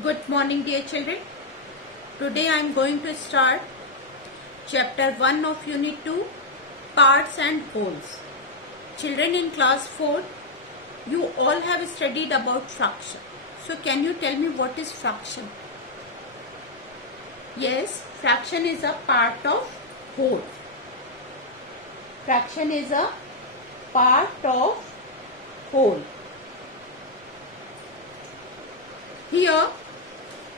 Good morning, dear children. Today I am going to start chapter 1 of unit 2, parts and wholes. Children in class 4, you all have studied about fraction. So can you tell me what is fraction? Yes, fraction is a part of whole. Fraction is a part of whole. Here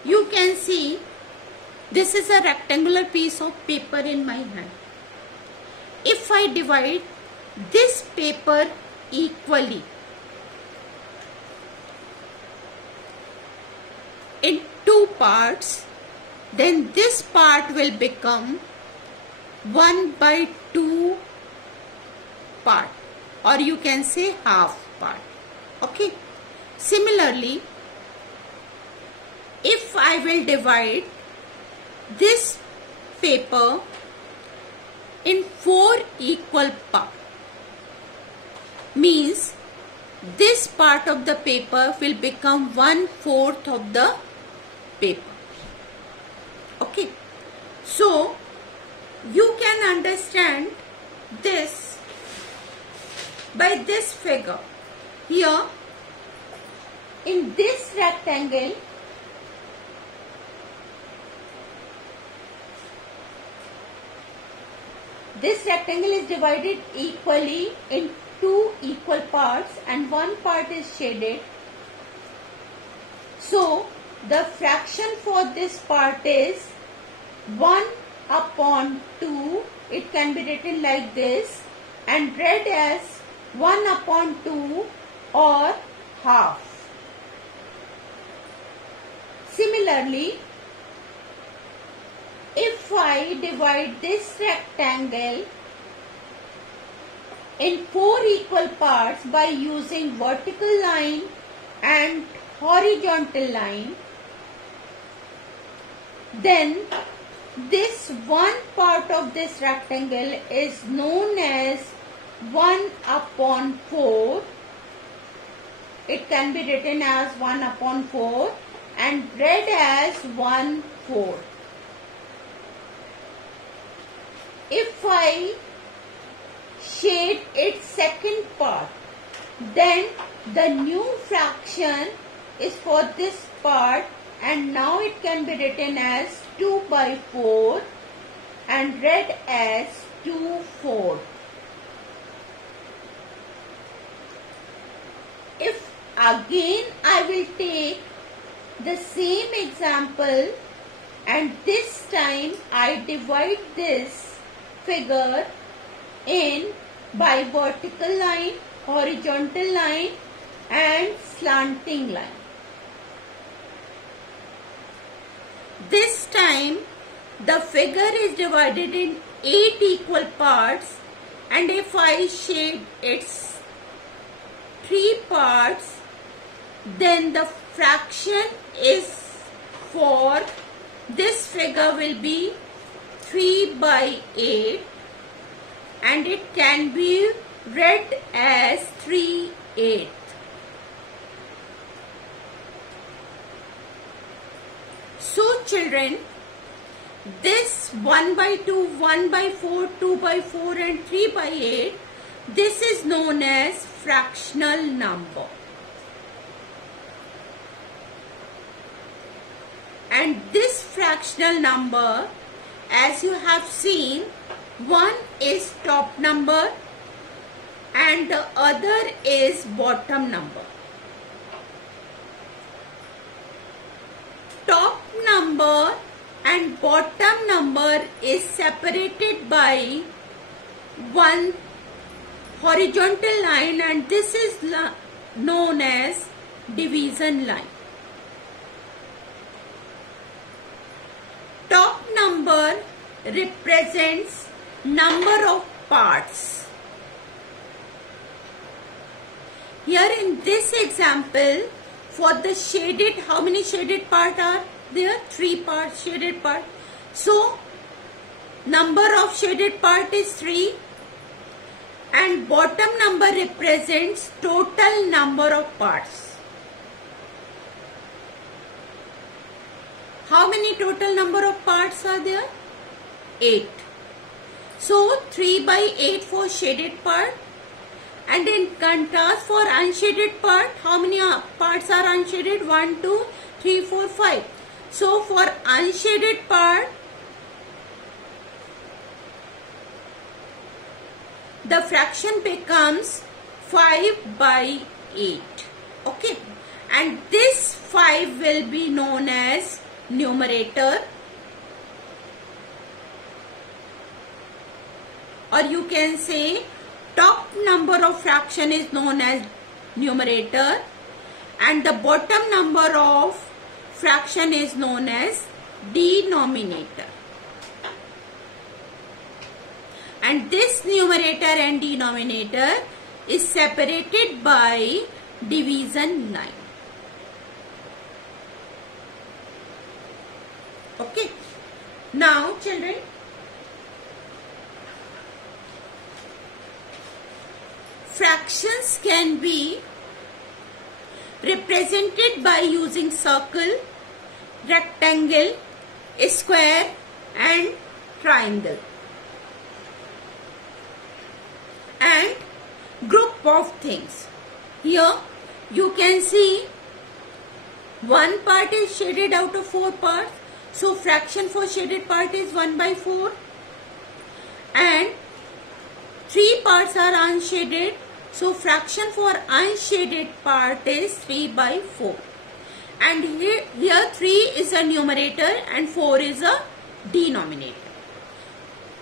you can see this is a rectangular piece of paper in my hand. If I divide this paper equally in two parts, then this part will become 1/2 part, or you can say half part. Okay. Similarly, if I will divide this paper in 4 equal parts, means this part of the paper will become 1/4 of the paper. Okay. So you can understand this by this figure. Here in this rectangle, this rectangle is divided equally in 2 equal parts and one part is shaded. So the fraction for this part is 1/2. It can be written like this and read as 1/2 or half. Similarly, if I divide this rectangle in 4 equal parts by using vertical line and horizontal line, then this one part of this rectangle is known as 1/4. It can be written as 1/4 and read as 1/4. If I shade its second part, then the new fraction is for this part, and now it can be written as 2/4 and read as 2/4. If again I will take the same example and this time I divide this figure in by vertical line, horizontal line and slanting line. This time the figure is divided in 8 equal parts, and if I shade its 3 parts, then the fraction is for this figure will be 3/8 and it can be read as 3/8. So children, this 1/2, 1/4, 2/4 and 3/8, this is known as fractional number. And this fractional number, as you have seen, one is top number and the other is bottom number. Top number and bottom number is separated by one horizontal line, and this is known as division line. Top number represents number of parts. Here in this example, for the shaded, how many shaded parts are there? 3 parts, shaded part. So number of shaded part is 3, and bottom number represents total number of parts. How many total number of parts are there? 8. So 3 by 8 for shaded part. And in contrast for unshaded part, how many parts are unshaded? 1, 2, 3, 4, 5. So for unshaded part, the fraction becomes 5 by 8. Okay. And this 5 will be known as numerator, or you can say top number of fraction is known as numerator and the bottom number of fraction is known as denominator. And this numerator and denominator is separated by division line. Okay. Now children, fractions can be represented by using circle, rectangle, square and triangle, and group of things. Here you can see one part is shaded out of 4 parts. So fraction for shaded part is 1 by 4 and 3 parts are unshaded. So fraction for unshaded part is 3 by 4. And here 3 is a numerator and 4 is a denominator.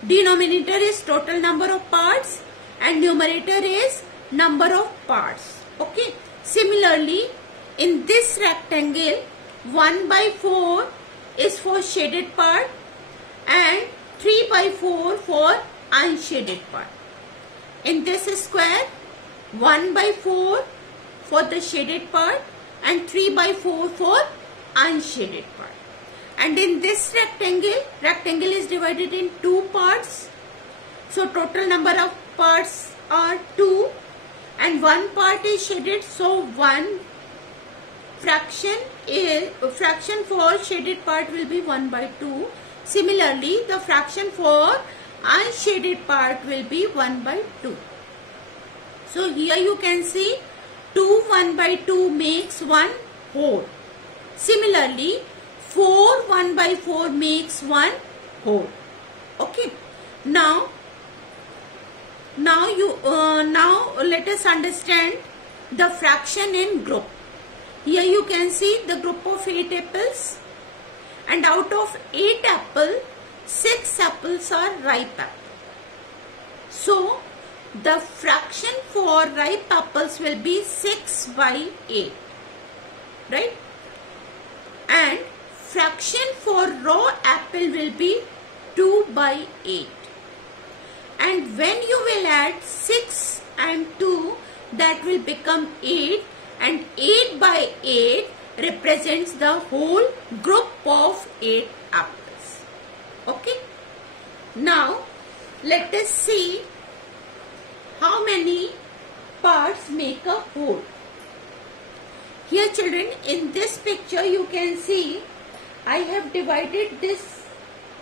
Denominator is total number of parts and numerator is number of parts. Okay. Similarly, in this rectangle, 1 by 4 is for shaded part and 3 by 4 for unshaded part. In this square, 1 by 4 for the shaded part and 3 by 4 for unshaded part. And in this rectangle is divided in 2 parts. So total number of parts are 2 and 1 part is shaded. So 1 fraction for shaded part will be 1 by 2. Similarly, the fraction for unshaded part will be 1 by 2. So here you can see 2 1 by 2 makes 1 whole. Similarly, 4 1 by 4 makes 1 whole. Okay. Now let us understand the fraction in group. Here you can see the group of 8 apples, and out of 8 apples, 6 apples are ripe apples. So the fraction for ripe apples will be 6 by 8, right? And fraction for raw apple will be 2 by 8. And when you will add 6 and 2, that will become 8. And 8 by 8 represents the whole group of 8 apples. Okay. Now, let us see how many parts make a whole. Here children, in this picture you can see I have divided this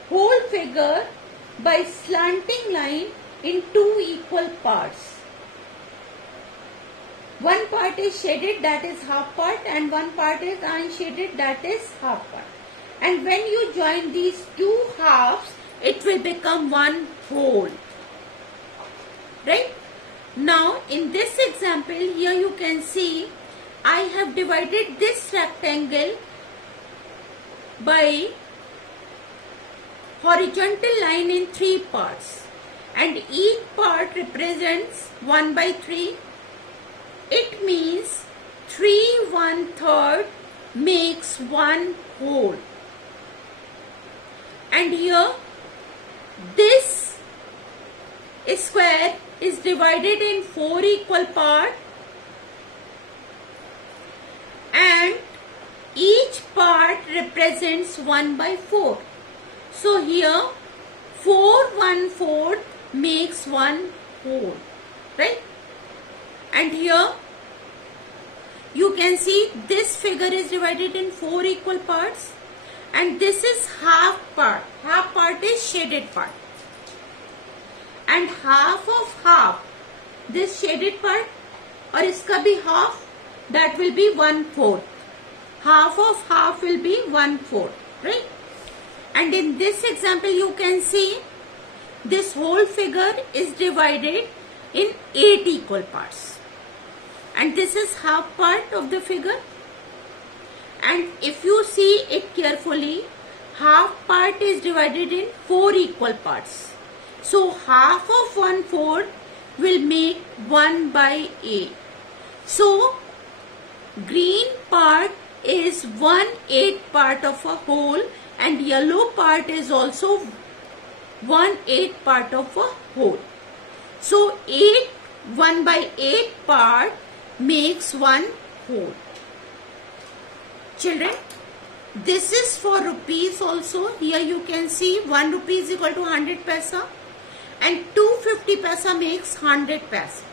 whole figure by slanting line in 2 equal parts. One part is shaded, that is half part, and one part is unshaded, that is half part. And when you join these 2 halves, it will become 1 whole. Right? Now, in this example, here you can see I have divided this rectangle by horizontal line in 3 parts. And each part represents 1 by 3. It means 3 1/3 makes 1 whole. And here this square is divided in 4 equal parts and each part represents 1 by 4. So here 4 1/4 makes 1 whole, right? And here you can see this figure is divided in 4 equal parts and this is half part. Half part is shaded part, and half of half, this shaded part और इसका भी half, that will be 1/4. Half of half will be 1/4, right? And in this example you can see this whole figure is divided in 8 equal parts, and this is half part of the figure. And if you see it carefully, half part is divided in 4 equal parts. So half of 1/4 will make 1/8. So green part is 1/8 part of a whole, and yellow part is also 1/8 part of a whole. So 1/8 part makes 1 whole. Children, this is for rupees also. Here you can see 1 rupee is equal to 100 paisa, and 250 paisa makes 100 paisa,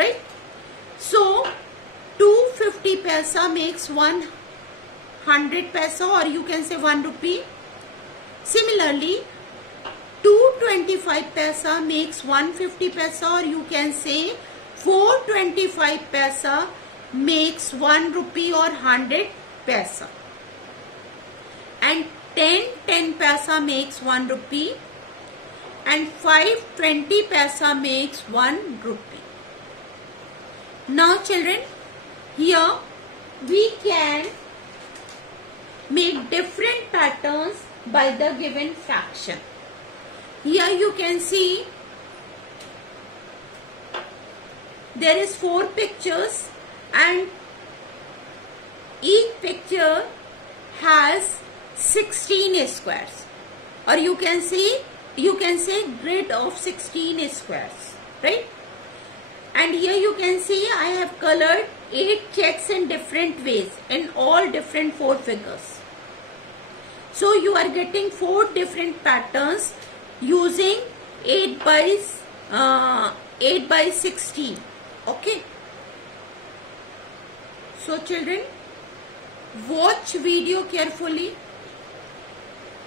right? So 250 paisa makes 100 paisa, or you can say 1 rupee. Similarly, 225 paisa makes 150 paisa, or you can say 425 paisa makes 1 rupee or 100 paisa. And 10 paisa makes 1 rupee, and 520 paisa makes 1 rupee. Now children, here we can make different patterns by the given fraction. Here you can see there is 4 pictures, and each picture has 16 squares, or you can say grid of 16 squares, right? And here you can see I have colored 8 checks in different ways in all different 4 figures. So you are getting 4 different patterns using 8 by 16. Okay. So children, watch video carefully,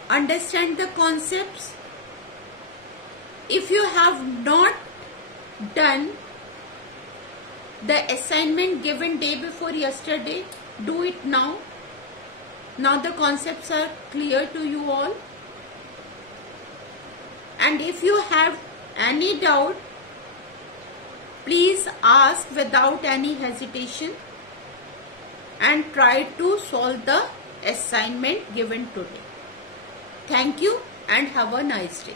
understand the concepts. If you have not done the assignment given day before yesterday, do it now. Now the concepts are clear to you all. And if you have any doubt, please ask without any hesitation, and try to solve the assignment given today. Thank you and have a nice day.